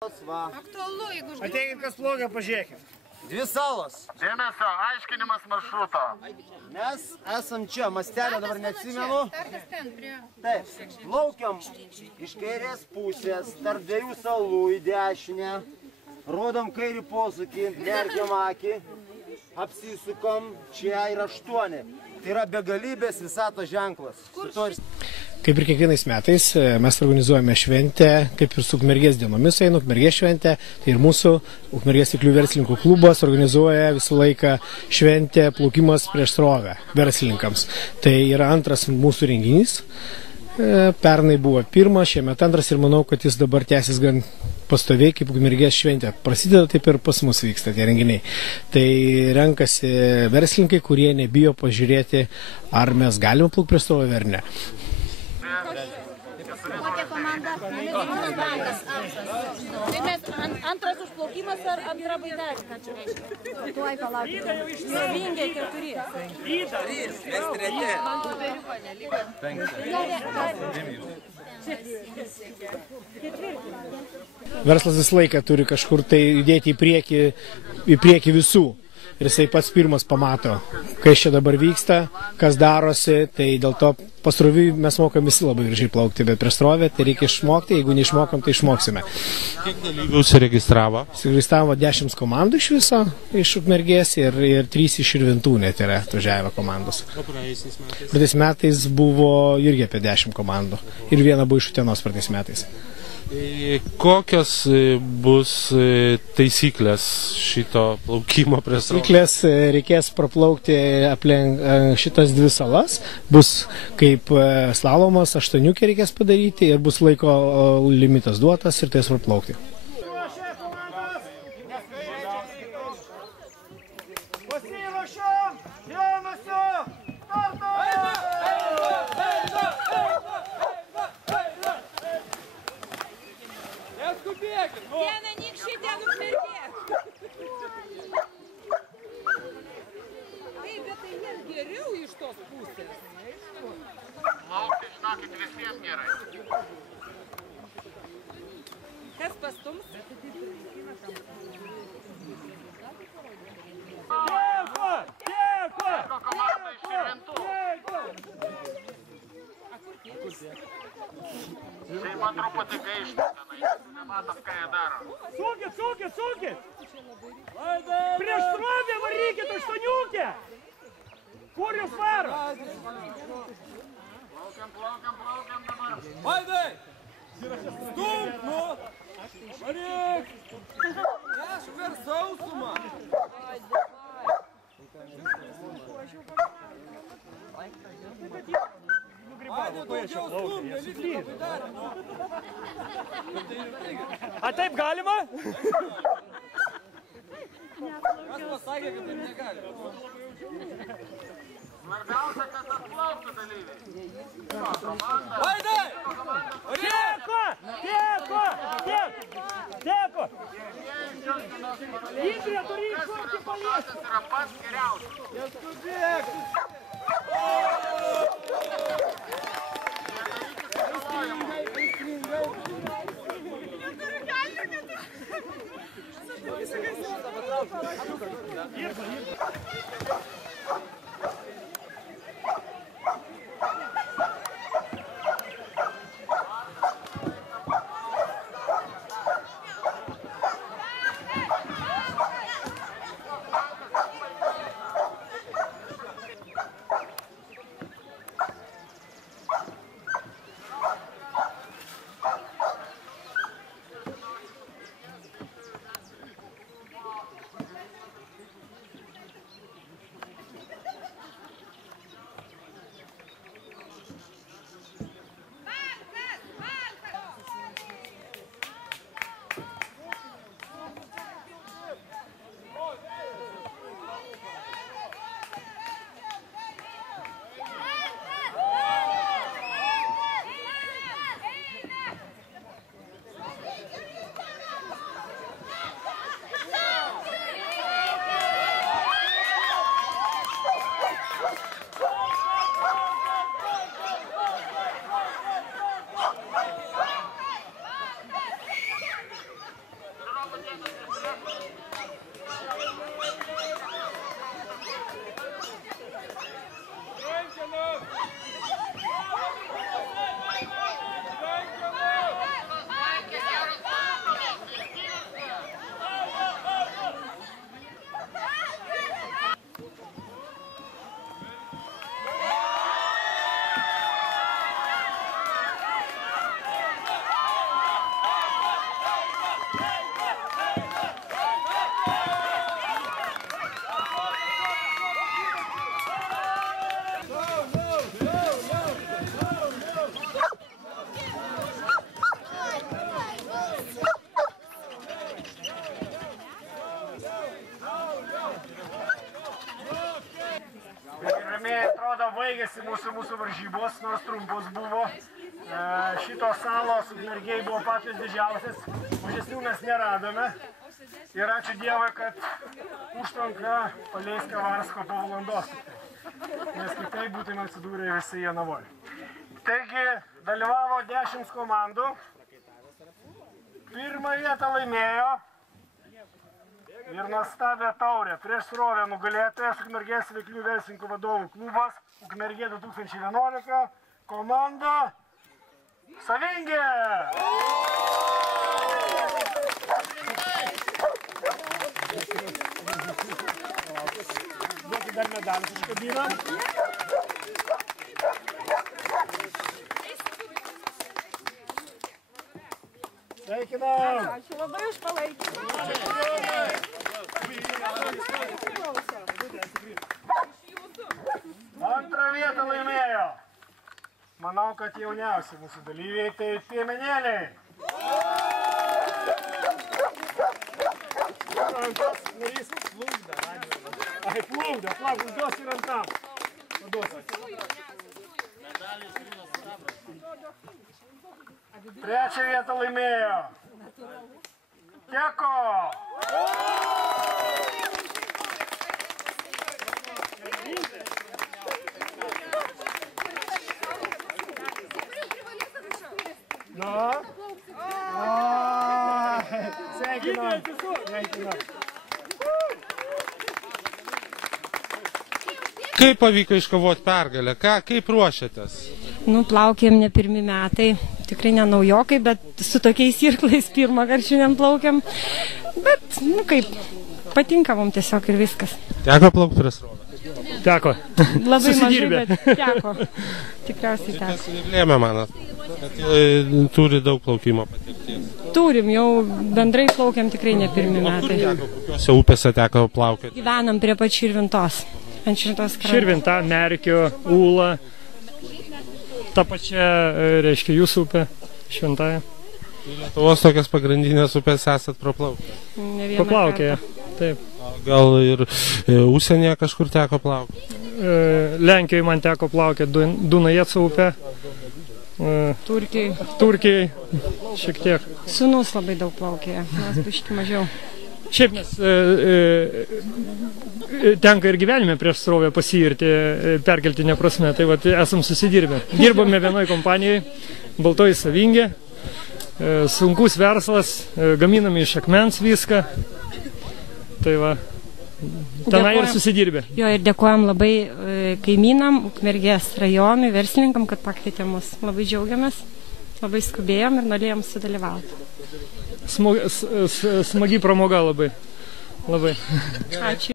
Aktualu, jeigu užgriūtų. Ateikit, kas bloga, pažiūrėkit. Dvi salos. Dėmesio, aiškinimas maršruto. Mes esam čia, mastelio dabar neatsimenu. Startas ten prie. Taip, plaukiam iš kairės pusės, tarp dviejų salų į dešinę. Rodom kairį posūkį, nergiam akį, apsisukam, čia yra 8. Tai yra begalybės visato ženklas. Kaip ir kiekvienais metais mes organizuojame šventę, kaip ir su Ukmergės dienomis eina Ukmergės šventė, tai ir mūsų Ukmergės Stiklių verslininkų klubas organizuoja visą laiką šventę plaukimas prieš srovę verslininkams. Tai yra antras mūsų renginys. Pernai buvo pirmas, šiemet antras ir manau, kad jis dabar tęsis gan pastoviai, kaip Ukmergės šventė prasideda, taip ir pas mus vyksta tie renginiai. Tai renkasi verslininkai, kurie nebijo pažiūrėti, ar mes galime plaukti prieš srovę ar ne. Kokia komanda? Vilnius bankas antras. Tai mes antras užplaukimas ar antra baidarė, ką čia reiškia? Tuoj palaukite. Vingiai 4. 3, mes 3. Verslas visą laiką turi kažkur tai judėti į priekį visų. Ir jisai pats pirmas pamato, kas čia dabar vyksta, kas darosi, tai dėl to pasroviui mes mokam visi labai gražiai plaukti, bet prieš srovę tai reikia išmokti, jeigu neišmokam, tai išmoksime. Kiek dalyvių užsiregistravo? Užsiregistravo 10 komandų iš viso, iš Ukmergės ir 3 iš Širvintų net yra atvažiavę komandos. O praėjusiais metais? Praeitais metais buvo irgi apie 10 komandų ir viena buvo iš Utenos praeitais metais. Kokios bus taisyklės šito plaukimo prie srovės? Taisyklės reikės praplaukti aplink šitas 2 salas, bus kaip slalomas, 8 reikės padaryti ir bus laiko limitas duotas ir tai praplaukti. Ten anykščiai, ten Ukmergė. Taip, bet tai net geriau iš tos pusės. Laukti, žinokit, visiems gerai. Kas pastums? Teko komanda iš Širvintų. Šeima truputį gaišta tenai. Nematom, ką jie daro. Sukit! Prieš srovę varykit 8! Kur jūs varo? Plaukiam dabar. Vaidai! Stump, nu! Varyk! Aš per sausumą! Vaidai, daugiau stump, nelikite baidarę! A taip galima? Kas pasakė, kad taip negali? Svarbiausia, kad atplauktų dalyviai. Vaidai! Teko! Indrė, turi iššokti paliesti. Tas yra pats geriausias. Neskubėk! baigėsi mūsų varžybos, nors trumpos buvo. Šitos salos Ukmergėj buvo pačios didžiausias, mažesnių mes neradome. Ir ačiū Dievui, kad užtvanka paleis Kavarsko po valandos. Nes kitaip būtume atsidūrę visi Jonavoj. Taigi dalyvavo 10 komandų. Pirmą vietą laimėjo ir nuostabią taurę prieš srovę nugalėtojas Ukmergės veiklių verslininkų vadovų klubas Ukmergė 2011 komanda Savingė! Duokit dar medalius iškabinam. Sveikinam! Ačiū labai už palaikymą. Antrą vietą laimėjo. Manau, kad jauniausi mūsų dalyviai tai piemenėliai. Rankas narys plūkda. Ai, plūkda, duos ir rantam. Trečią vietą laimėjo. Teko. Sveikinam. Kaip pavyko iškovoti pergalę? Kaip ruošiatės? Plaukėm ne pirmi metai, tikrai ne naujokai, bet su tokiais irklais pirmą kartą šiandien plaukiam. Bet, kaip, patinka mums tiesiog ir viskas. Teko plaukti prie srovę? Teko. Labai mažai, bet teko. Tikriausiai teko. Kas lėmė, manat, kad turi daug plaukimo patirties? Turim, jau bendrai plaukiam tikrai ne pirmi metai. Kokiuose upėse teko plaukti? Gyvenam prie pat Širvintos. Ant Širvintos kranto. Širvinta, Merkio, Ūla. Ta pačia, reiškia, jūsų upė, Šventaja. Lietuvos tokias pagrindinės upės esat praplaukę? Paplaukė, taip. Gal ir užsienyje kažkur teko plaukti? Lenkijoje man teko plaukti Dunajeco upę. Turkijai šiek tiek. Sūnus labai daug plaukė, mes biški mažiau. Šiaip mes tenka ir gyvenime prieš srovę pasiirti perkeltinę prasme, tai vat esam susidirbę. Dirbame vienoje kompanijoje, Baltoji Savingė, sunkus verslas, gaminame iš akmens viską, tai va, tenai ir susidirbę. Jo, ir dėkojam labai kaimynam, Ukmergės rajonui, verslininkam, kad pakvietė mus. Labai džiaugiamės, labai skubėjom ir norėjom sudalyvauti. Smagi pramoga labai. Ačiū.